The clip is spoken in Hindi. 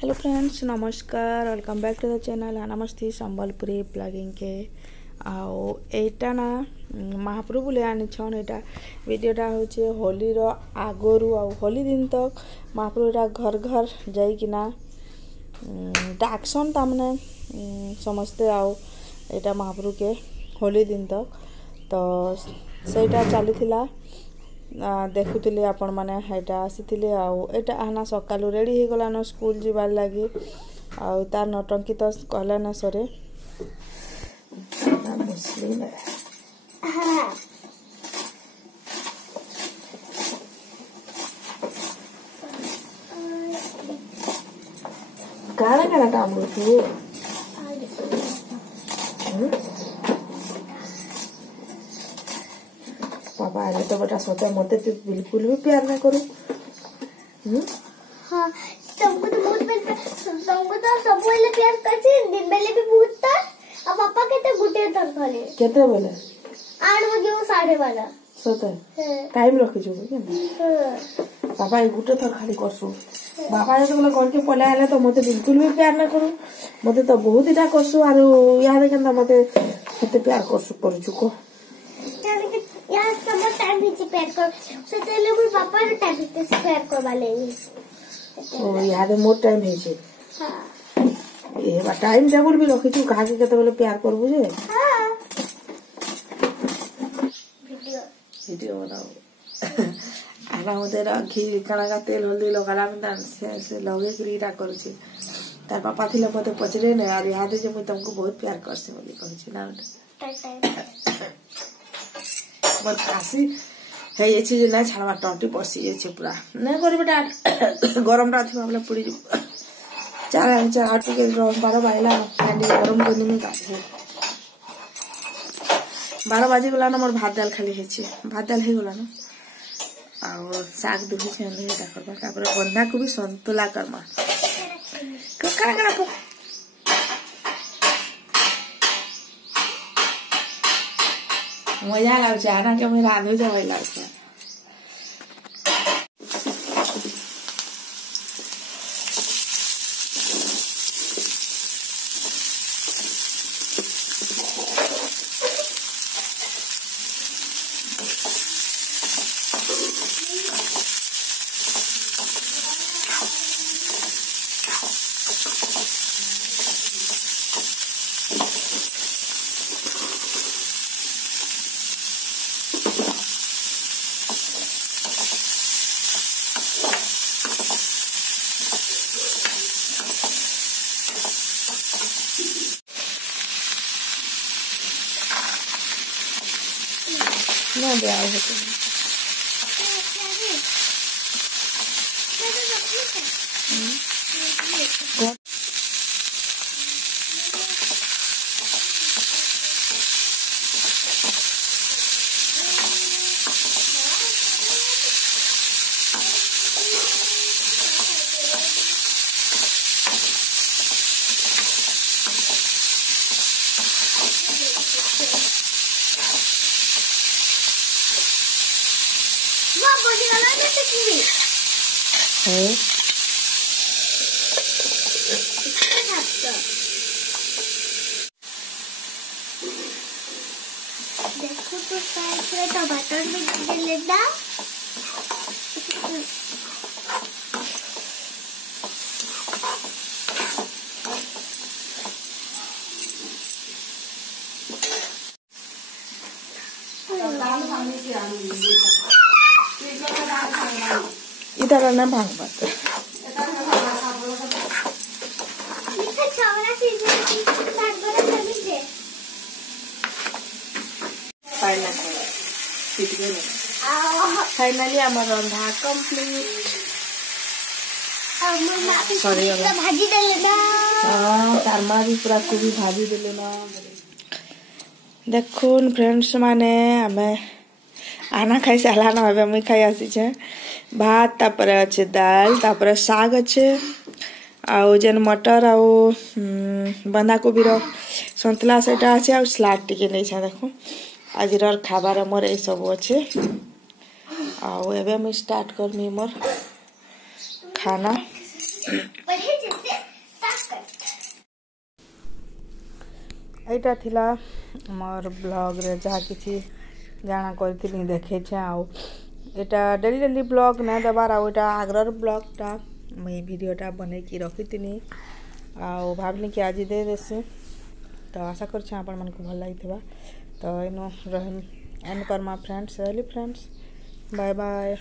हेलो फ्रेंड्स नमस्कार welcome back to the channel नमस्ते संबलपुरी ब्लॉगिंग के आओ एटा ना महाप्रभु बुले आनिछन एटा वीडियोटा होचे होली रो आगोरु आ होली दिन तक महाप्रभुरा घर घर जाई किना डाक्सन तामने समस्ते आओ एटा महाप्रभु के होली दिन तक तो सेटा चली थिला देखुले आपण माने हेटा आसीथिले आउ एटा आना सकालु रेडी हे गलानो स्कूल जीवार लागि आउ तार नटंकी तो कहला ना सरे मुस्लिम काला काम करछु पापा आले तो बेटा सोचा मते तो बिल्कुल भी प्यार ना करो हाँ तुमको तो बहुत तुमको तो सब वाले प्यार करते दिन बेले भी बहुत था अब पापा कहते गुटे तक खाली केते बोले 8 बजे वो 12:30 सोते टाइम रखि जो के पापा एक गुटे तक खाली करसु बाबा जब बोले घर के पला आले तो मते बिल्कुल भी प्यार ना करो मते तो बहुत इटा करसु आरो याद केंदा मते केते प्यार करसु करछु को यार सब टाइम भी प्यार कर से चले वो पापा ने टाइम भी प्यार करवा लेंगे ओ याद मोर टाइम है जे हां ए बा टाइम टेबल भी रखि तू कहा के केते बोले प्यार करबु जे हां वीडियो बनाओ आना मते घी काना का तेल हल्दी लगाला में से लगे क्रीडा करूची तार पापा थिले पते पचरे ने यार याद जे मैं तुमको बहुत प्यार करसी बोली कहूची ना मत कासी है ये चीज ना छाड़वा टंटी पसी जे पूरा नै कर बेटा गरम रात में हमले पूरी चार चार आठ के 12 बाइला खाली गरम कोनी में काटे 12 बाजे गला ना मोर भात दाल खाली हेछि भात दाल हे गला ना और साग दुही से हमले एटा करबा तापर बंधा को भी संतुला करमा करा करा को मजा लाग आना के मैं रांधू जबै लाग ना दे आओ होते है देखो तो साइड टमाटर में डाल लेना इधर ना भांग बात मीठा चावला से साग बना कर दे फाइनली हमर रंधा कंप्लीट और मम्मा सॉरी भाजी डाल लेना हां तार मां भी पूरा कोबी भाजी देले ना देखुन फ्रेंड्स माने हमें आना खाई साला ना हबे मैं खाई आसी छे भात तापर अच्छे दाल तापर साग अच्छे आउ जेन मटर आउ बंधा कोबी रो संतला सेटा अच्छे आउ सलाद टिके नै छे देखो आज रर खाबार मोर ए सब अच्छे आउ एबे मैं स्टार्ट करमी मोर खाना बढ़े जते एटा थिला मोर ब्लॉग रे जहाँ किसी जाना करती देखे आउ एटा डेली डेली ब्लॉग ना दबार आउ एटा आग्रर ब्लॉगटा मुई वीडियोटा बनै की रखी आउ भावनी कि आज दे देसी तो आशा कर आपण मन को भल लगी तो इनो एंड करमा फ्रेंड्स रहली फ्रेंड्स बाय बाय।